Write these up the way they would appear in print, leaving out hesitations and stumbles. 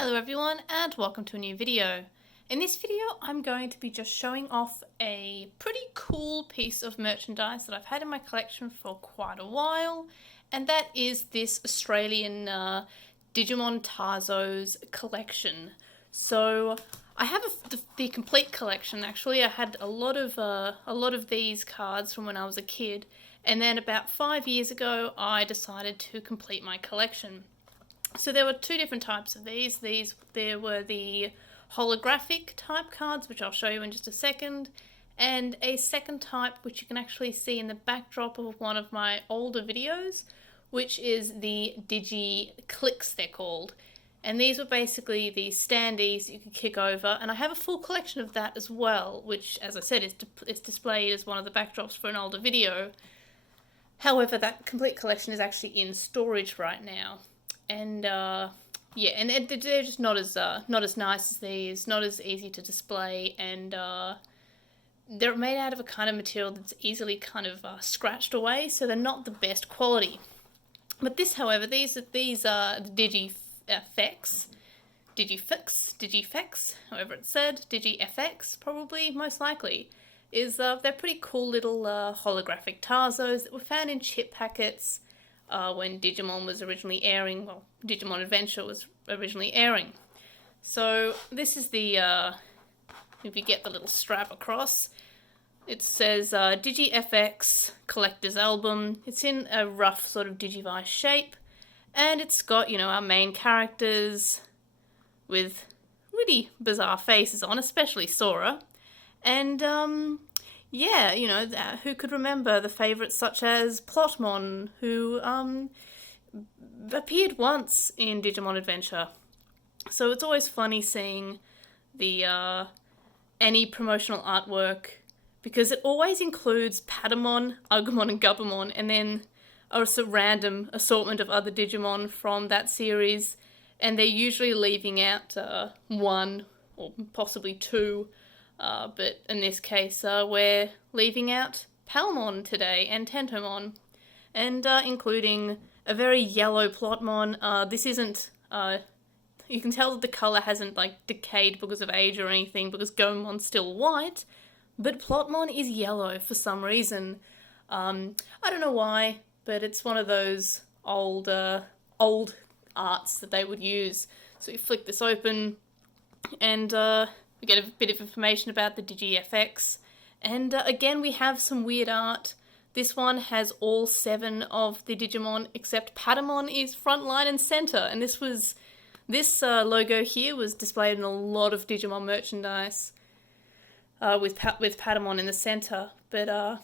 Hello everyone and welcome to a new video. In this video I'm going to be just showing off a pretty cool piece of merchandise that I've had in my collection for quite a while, and that is this Australian Digimon Tazos collection. So I have the complete collection actually. I had a lot of these cards from when I was a kid, and then about 5 years ago I decided to complete my collection. So there were two different types of these. There were the holographic type cards, which I'll show you in just a second, and a second type which you can actually see in the backdrop of one of my older videos, which is the Digi-Clicks they're called. And these were basically the standees you could kick over, and I have a full collection of that as well, which, as I said, is displayed as one of the backdrops for an older video. However, that complete collection is actually in storage right now. And yeah, and they're just not as nice as these, not as easy to display, and they're made out of a kind of material that's easily kind of scratched away, so they're not the best quality. But this, however, these are the Digi-FX, however it's said, Digi-FX probably, most likely, is they're pretty cool little holographic Tazos that were found in chip packets. When Digimon was originally airing, well, Digimon Adventure was originally airing. So this is the, if you get the little strap across, it says Digi-FX Collector's Album. It's in a rough sort of Digivice shape, and it's got, our main characters with really bizarre faces on, especially Sora. And, yeah, who could remember the favourites such as Plotmon, who appeared once in Digimon Adventure. So it's always funny seeing the any promotional artwork, because it always includes Patamon, Agumon, and Gabumon, and then a random assortment of other Digimon from that series, and they're usually leaving out one or possibly two. But in this case, we're leaving out Palmon today and Tentomon, and including a very yellow Plotmon. This isn't, you can tell that the colour hasn't decayed because of age or anything, because Goemon's still white, but Plotmon is yellow for some reason. I don't know why, but it's one of those old arts that they would use. So you flick this open, and we get a bit of information about the Digi-FX, and again we have some weird art. This one has all 7 of the Digimon except Patamon is front, line, and centre, and this logo here was displayed in a lot of Digimon merchandise with Patamon in the centre, but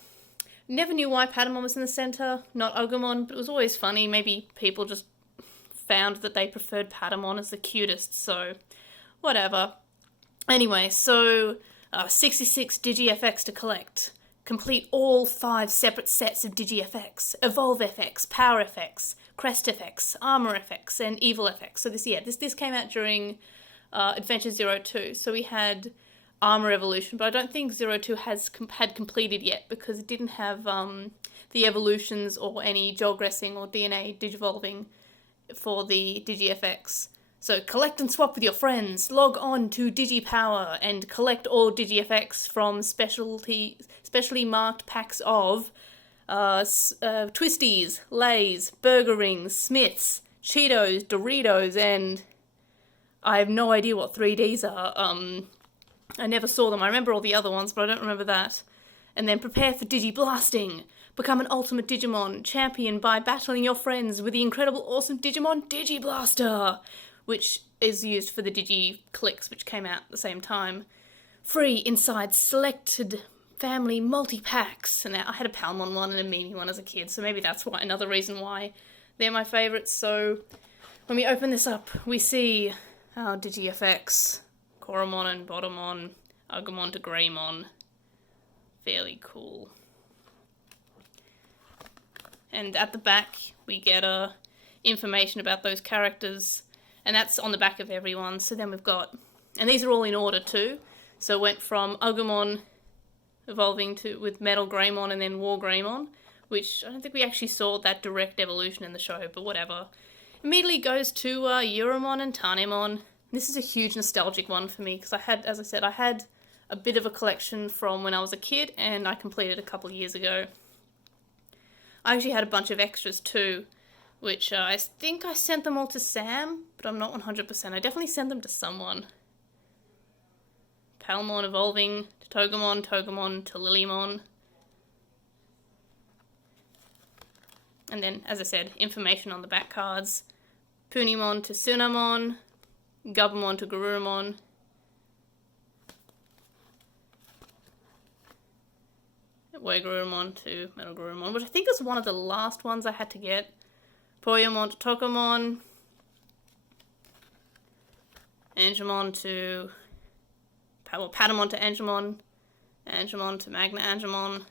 never knew why Patamon was in the centre, not Agumon, but it was always funny. Maybe people just found that they preferred Patamon as the cutest, so whatever. Anyway, so 66 Digi-FX to collect. Complete all 5 separate sets of Digi-FX. Evolve FX, Power FX, Crest FX, Armor FX, and Evil FX. So this came out during Adventure 02. So we had Armor Evolution, but I don't think 02 had completed yet, because it didn't have the evolutions or any Jolgressing or DNA digivolving for the Digi-FX. So collect and swap with your friends, log on to DigiPower, and collect all Digi-FX from specially marked packs of Twisties, Lays, Burger Rings, Smiths, Cheetos, Doritos, and I have no idea what 3Ds are. I never saw them. I remember all the other ones, but I don't remember that. And then prepare for Digi-Blasting. Become an ultimate Digimon champion by battling your friends with the incredible, awesome Digimon Digi-Blaster, which is used for the Digi-Clicks, which came out at the same time. Free inside selected family multi-packs. And I had a Palmon one and a Mimi one as a kid, so maybe that's another reason why they're my favourites. So when we open this up, we see our Digi-FX, Koromon and Botamon, Agumon to Greymon. Fairly cool. And at the back, we get information about those characters, and that's on the back of everyone. So then we've got, and these are all in order too. So it went from Agumon evolving with Metal Greymon and then War Greymon, which I don't think we actually saw that direct evolution in the show, but whatever. Immediately goes to Euromon and Tanemon. This is a huge nostalgic one for me because I had, as I said, I had a bit of a collection from when I was a kid and I completed a couple of years ago. I actually had a bunch of extras too, which I think I sent them all to Sam, but I'm not 100%. I definitely sent them to someone. Palmon evolving to Togemon to Lilymon. And then, as I said, information on the back cards. Punimon to Sunamon, Gabumon to Garurumon. Garurumon to Metal Garurumon, which I think is one of the last ones I had to get. Poyomon to Tokomon. Angemon to... Patamon to Angemon. Angemon to Magna Angemon.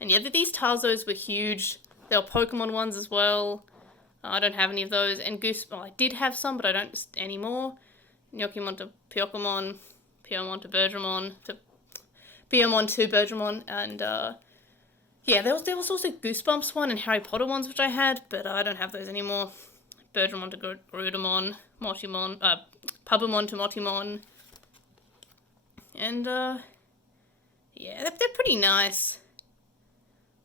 And yeah, these Tazos were huge. They were Pokemon ones as well. I don't have any of those. And I did have some, but I don't anymore. Nyokimon to Pyokomon. Piomon to Bergermon. Piomon to Bergermon. And yeah, there was also Goosebumps one and Harry Potter ones, which I had, but I don't have those anymore. Bergermon to Garudamon. Motimon. Pabumon to Motimon. And yeah, they're pretty nice.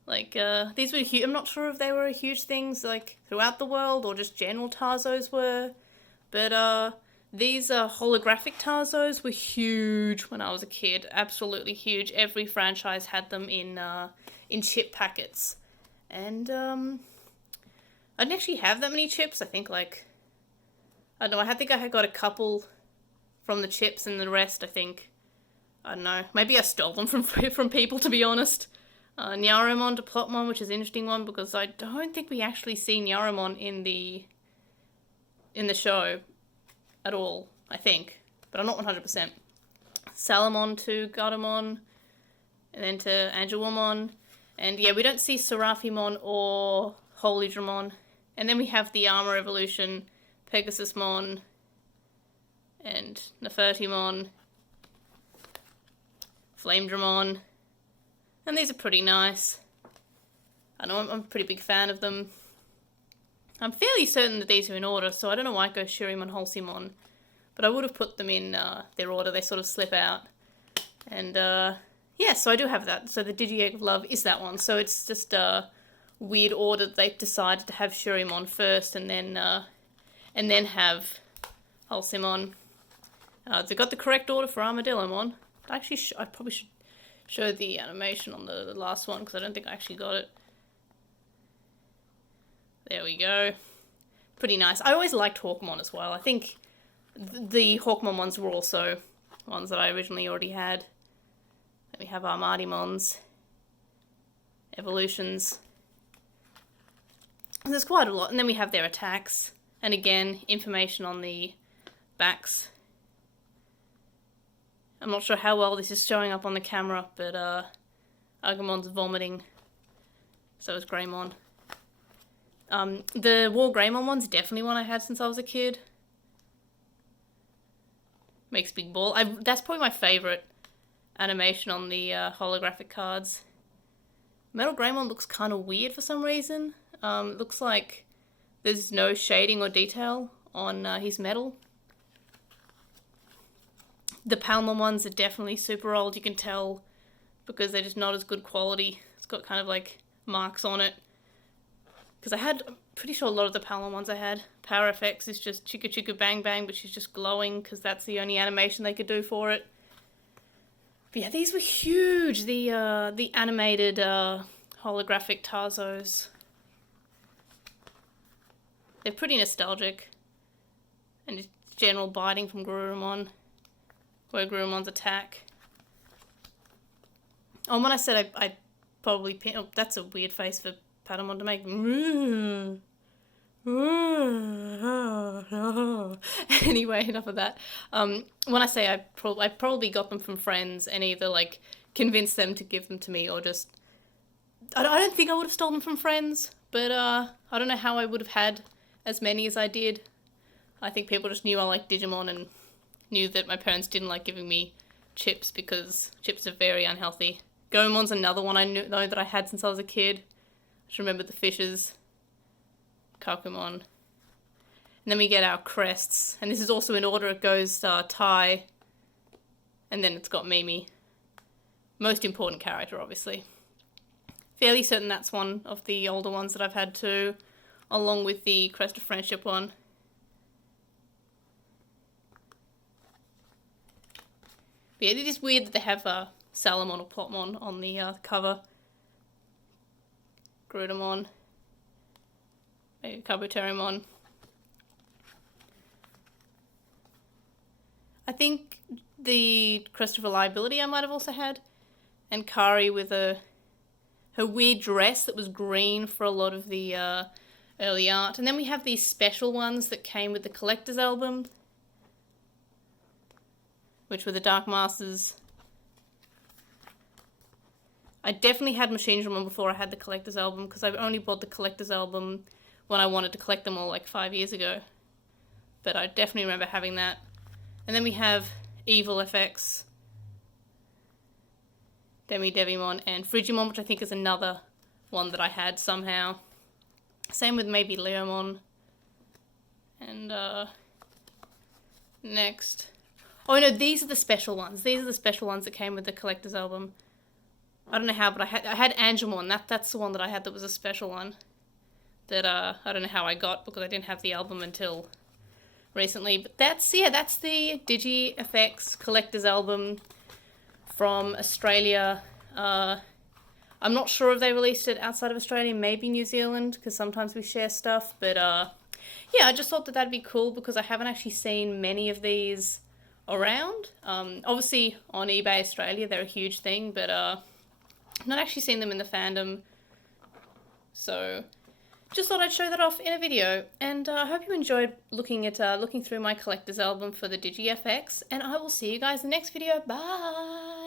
Like, these were huge. I'm not sure if they were huge things, like, throughout the world, or just general Tazos were. But, these, holographic Tazos were huge when I was a kid. Absolutely huge. Every franchise had them in chip packets. And, I didn't actually have that many chips. I think, like, I don't know, I think I had got a couple from the chips, and the rest, I don't know. Maybe I stole them from people, to be honest. Nyaromon to Plotmon, which is an interesting one because I don't think we actually see Nyaromon in the show at all, I think. But I'm not 100%. Salamon to Gardamon, and then to Angelwomon. And yeah, we don't see Seraphimon or Holydramon. And then we have the Armor Evolution, Pegasusmon, and Nefertimon, Flamedramon. And these are pretty nice. I know I'm a pretty big fan of them. I'm fairly certain that these are in order, so I don't know why it goes Shurimon, Halcymon. But I would have put them in their order. They sort of slip out. And yeah, so I do have that. So the Digi-Egg of Love is that one. So it's just a weird order that they've decided to have Shurimon first and then have Halcymon. They got the correct order for Armadillomon. Actually, I probably should show the animation on the last one because I don't think I actually got it. There we go. Pretty nice. I always liked Hawkmon as well. I think the Hawkmon ones were also ones that I originally already had. Then we have Armadimons, Evolutions. There's quite a lot. And then we have their attacks. And again, information on the backs. I'm not sure how well this is showing up on the camera, but Agumon's vomiting. So is Greymon. The War Greymon one's definitely one I had since I was a kid. Makes big ball. That's probably my favourite animation on the holographic cards. Metal Greymon looks kind of weird for some reason. It looks like there's no shading or detail on his metal. The Palmon ones are definitely super old, you can tell, because they're just not as good quality. It's got kind of like marks on it. Because I'm pretty sure a lot of the Palmon ones I had. Power FX is just Chicka Chicka Bang Bang, but she's just glowing because that's the only animation they could do for it. But yeah, these were huge, the animated holographic Tazos. They're pretty nostalgic. And just general biting from Garurumon. Where Gurumon's attack. Oh, when I said I probably... Oh, that's a weird face for Patamon to make. Anyway, enough of that. When I say I probably got them from friends and either, like, convinced them to give them to me or just... I don't think I would have stolen them from friends, but I don't know how I would have had as many as I did. I think people just knew I liked Digimon and knew that my parents didn't like giving me chips because chips are very unhealthy. Goemon's another one I know that I had since I was a kid. I just remember the fishes. Kakumon. And then we get our crests. And this is also in order. It goes Tai. And then it's got Mimi. Most important character, obviously. Fairly certain that's one of the older ones that I've had too. Along with the Crest of Friendship one. But yeah, it is weird that they have Salamon or Plotmon on the cover. Grudamon. Maybe Kabuterimon. I think the Crest of Reliability I might have also had. And Kari with her weird dress that was green for a lot of the early art. And then we have these special ones that came with the collector's album, which were the Dark Masters. I definitely had Machine Dramon before I had the collector's album, because I only bought the collector's album when I wanted to collect them all like 5 years ago. But I definitely remember having that. And then we have Evil FX, Devimon, and Frigimon, which I think is another one that I had somehow. Same with maybe Leomon. And next. Oh no, these are the special ones. These are the special ones that came with the collector's album. I don't know how, but I had Angemon. That's the one that I had that was a special one. That I don't know how I got, because I didn't have the album until recently. But that's the Digi-FX collector's album from Australia. I'm not sure if they released it outside of Australia, maybe New Zealand, because sometimes we share stuff. But yeah, I just thought that that'd be cool, because I haven't actually seen many of these around. Obviously on eBay Australia they're a huge thing, but I've not actually seen them in the fandom. So just thought I'd show that off in a video, and I hope you enjoyed looking through my collector's album for the Digi-FX, and I will see you guys in the next video. Bye!